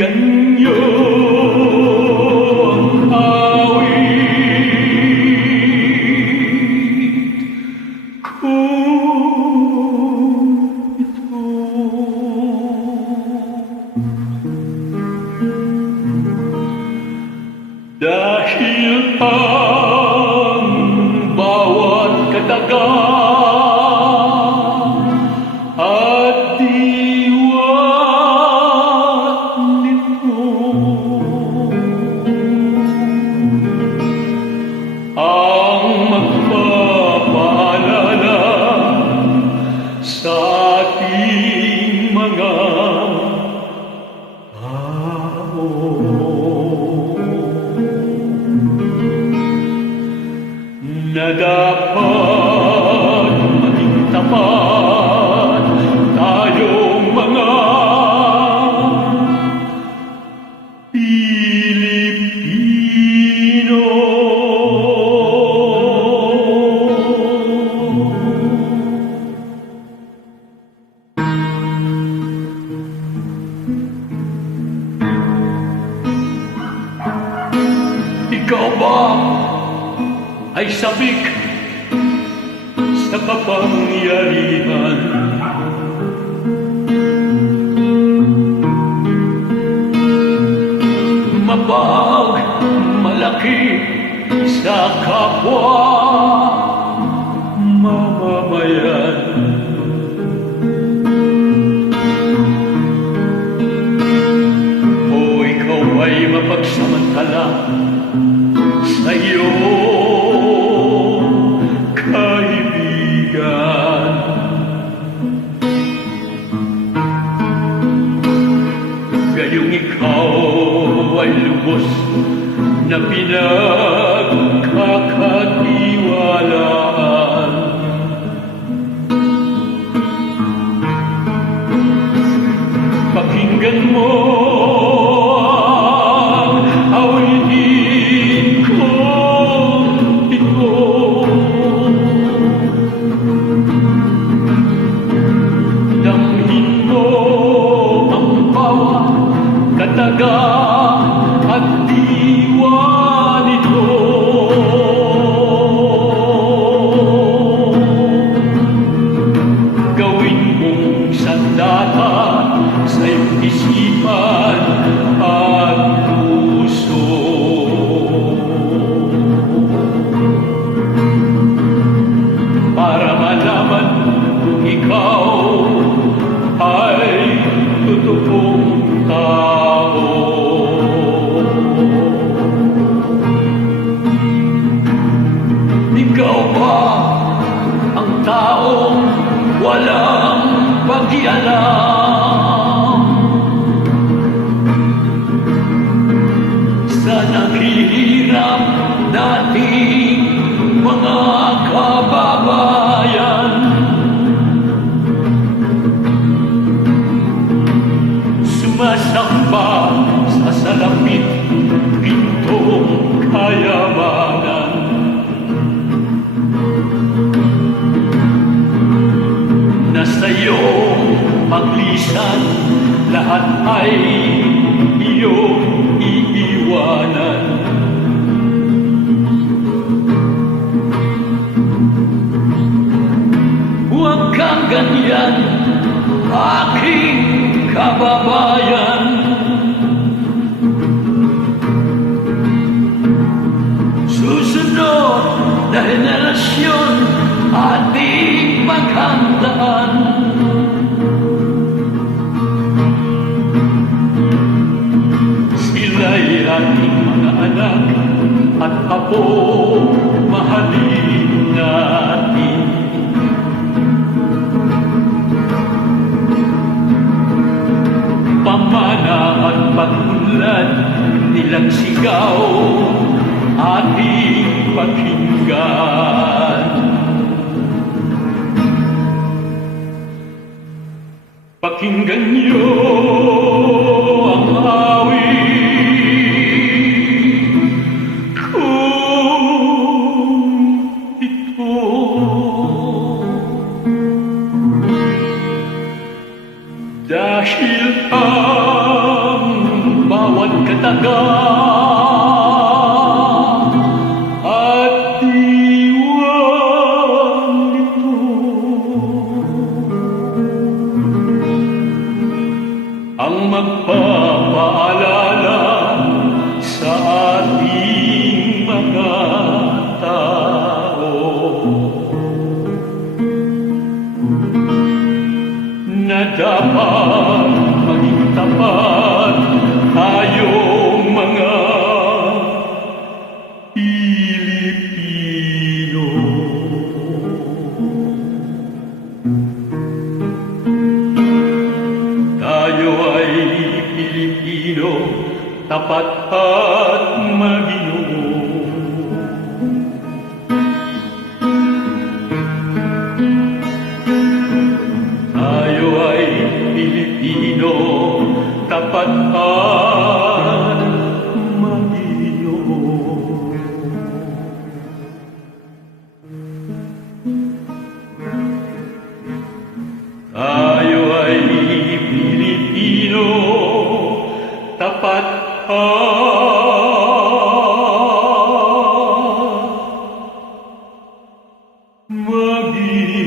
Pakinggan niyo ating ay sabik sa kapangyarihan. Mabag, malaki sa kapwa mamamayan. O ikaw ay mapagsamantala sa iyong Gayong ikaw ay lubos na pinagkakatiwalaan. Pakinggan mo sa'yo paglisan lahat ay iyong iiwanan. Huwag kang ganyan, aking kababayan. Susunod na henerasyon ating maghandaan. Sila'y ating mga anak at apo mahalin natin. Pamana at pagmulan nilang sigaw ating pakinggan. Pakinggan niyo Dahil ang halaga at diwan nito. Ang magpapaalala sa ating mga tao dapat maging tapat tayong mga Pilipino. Tayo ay Pilipino, tapat at maginoo. Pilipino, tapat at magiyong. Tayo ay Pilipino, tapat at magiyong.